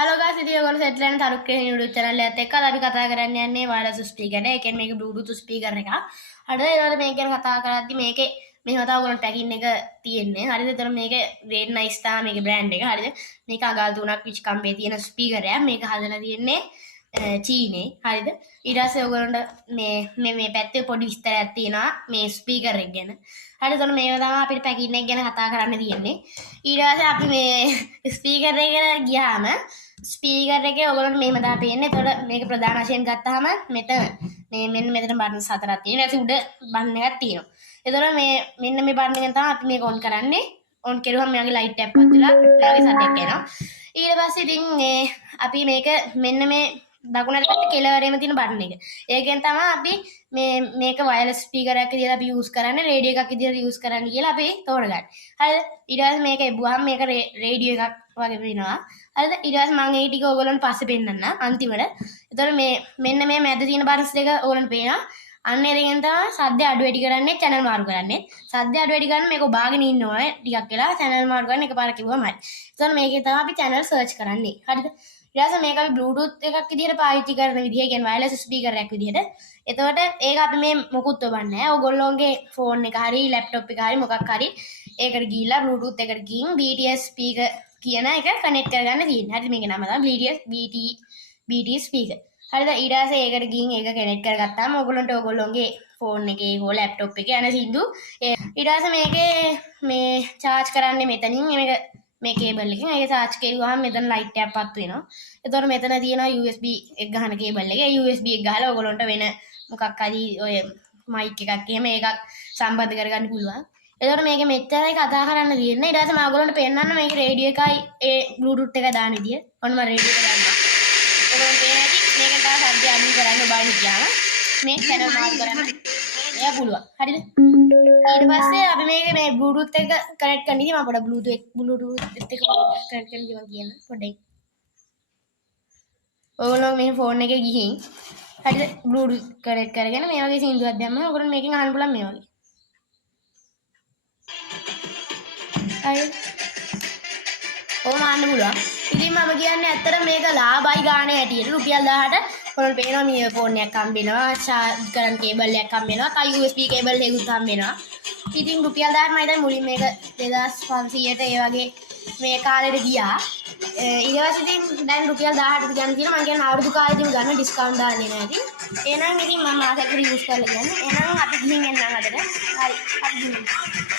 Hello ගාස් ඉතින් ඔයගොල්ලෝ set වෙන තරුක් කියන YouTube channel එකත් එක්ක අපි කතා කරන්න යන්නේ wireless speaker එක. ඒ කියන්නේ මේක Bluetooth speaker එකක්. හරිද? ඒවල මේක ගැන කතා කරද්දි මේකේ මෙහෙම තමයි ඔයගොල්ලෝ පැකින් එක තියෙන්නේ. හරිද? ඒතර මේක Red Nice තමයි මේකේ brand එක. හරිද? මේක අගල් 3ක් විච් කම්බේ තියෙන ස්පීකර් එකක්. මේක හදලා තියෙන්නේ චීනේ. හරිද? ඊට පස්සේ ඔයගොල්ලන්ට මේ පැත්තේ පොඩි විස්තරයක් තියෙනවා මේ ස්පීකර් එක ගැන. හරිද? එතකොට මේව තමයි අපිට පැකින් එක ගැන කතා කරන්න තියෙන්නේ. ඊට පස්සේ අපි මේ ස්පීකර් එක ගැන ගියාම ස්පීකර් එකේ ඔයගොල්ලන්ට මෙහෙම තමයි පේන්නේ. එතකොට මේක ප්‍රධාන වශයෙන් ගත්තාම මෙතන මෙන්න මෙතන බටන්ස් හතරක් තියෙනවා. ඊට පස්සේ උඩ බටන් එකක් තියෙනවා. එතකොට මෙන්න මේ බටන් එකෙන් තමයි අපි මේක ඔන් කරන්නේ. ඔන් කරුවම මෙයාගේ ලයිට් එකක් පත් වෙලා මෙයාගේ සද්දයක් එනවා. ඊට පස්සේ ඉතින් අපි මේක මෙන්න මේ දකුණට පැත්තේ කෙළවරේම තියෙන බටන් එක. ඒකෙන් තමයි අපි මේක වයර්ලස් ස්පීකර් එකක් විදිහට අපි යූස් කරන්නේ, රේඩියෝ එකක් විදිහට යූස් කරන්න කියලා අපි තෝරගන්න. හරිද? ඊට පස්සේ මේක එබුවාම මේක රේඩියෝ එකක් වගේ වෙනවා. හරිද? ඊට පස්සේ මම ඒ ටික ඔයගොල්ලන්ට පස්සේ පෙන්නන්නම් අන්තිමට. එතකොට මෙන්න මේ මැද තියෙන බටන්ස් දෙක ඔයගොල්ලන්ට පේනවා. අන්න ඒකෙන් තමයි සද්ද අඩු වැඩි කරන්නේ, channel මාරු කරන්නේ. සද්ද අඩු වැඩි කරන්න මේක බාගෙන ඉන්න ඕනේ ටිකක් වෙලා channel මාරු කරන්න එකපාර කිව්වම හරි. එතකොට මේකේ තමයි අපි channel search කරන්නේ. හරිද? ඊට පස්සේ මේක අපි Bluetooth එකක් විදිහට පාවිච්චි කරන විදිහ කියන්නේ wireless speaker එකක් විදිහට. එතකොට ඒක අපි මේ මොකුත් ඔබන්නේ නැහැ. ඔයගොල්ලෝගේ phone එක හරි laptop එක හරි මොකක් හරි ඒකට ගිහිල්ලා Bluetooth එකට ගිහින් BTS speaker කියන එක කනෙක්ට් කරගන්න තියෙනවා. හරිද? මේකේ නම තමයි BT speaker. හරිද? ඊට පස්සේ ඒකට ගිහින් ඒක කනෙක්ට් කරගත්තාම ඔයගොල්ලන්ට ඔයගොල්ලෝගේ phone එකේ හෝ laptop එකේ යන සින්දු ඊට පස්සේ මේකේ මේ charge කරන්නේ මෙතනින් මේ කේබල් එකෙන් ඒක charge කරුවාම මෙතන ලයිට් එකක් පත් වෙනවා. එතකොට මෙතන තියෙනවා USB එක ගහන කේබල් එක. ඒ USB එක ගහලා ඔයගොල්ලන්ට වෙන මොකක් හරි ඔය මයික් එකක් එහෙම එකක් සම්බන්ධ කරගන්න පුළුවන්. එතකොට මේක මෙච්චරයි කතා කරන්න තියෙන්නේ. ඊට පස්සේ මම ඔයගොල්ලන්ට පෙන්නන්න මේක රේඩියෝ එකයි ඒ Bluetooth එක දාන විදිය. ඔන්න මම රේඩියෝ එක දානවා. ඔයගොල්ලෝ පේන ඇති මේකෙන් තමයි සද්ද අඩු කරන්න බලන්න ගියාම මේ channel මාරු කරන්න එයා පුළුවන්. හරිද? ඊට පස්සේ අපි මේ Bluetooth එක කනෙක්ට් කරන්න ඉතින් මම පොඩ්ඩක් Bluetooth එක කනෙක්ට් කරන්න ගියා කියන පොඩ්ඩක්. ඔයගොල්ලෝ මේ ෆෝන් එකේ ගිහින් හරිද Bluetooth කනෙක්ට් කරගෙන මේ වගේ සින්දුවක් දැම්මම ඔයගොල්ලෝ මේකෙන් අහන්න පුළුවන් මේ වගේ. හරිද? ඕම අහන්න පුළුවන්. ඉතින් මම කියන්නේ ඇත්තට මේක ලාභයි ගානේ හැටියට රුපියල් 1000ට ඔයාලට පේනවා මේ ෆෝන් එකක් හම්බ වෙනවා, charge කරන් කේබල් එකක් හම්බ වෙනවා, කයි USB කේබල් එකකුත් හම්බ වෙනවා. ඉතින් රුපියල් 1000ට මම හිතන්නේ මුලින් මේක 2500ට ඒ වගේ මේ කාලෙට ගියා. ඊට පස්සේ ඉතින් දැන් රුපියල් 1000ට ගන්න තියෙනවා. මම කියන්නේ අවුරුදු කාලෙදිම ගන්න ඩිස්කවුන්ට් දාලා දෙනවා ඉතින්. එහෙනම් ඉතින් මම ආසකර යූස් කරලා කියන්නේ. එහෙනම් අපි ගිහින් එන්නම් අදට. හරි. අපි ගිහින්.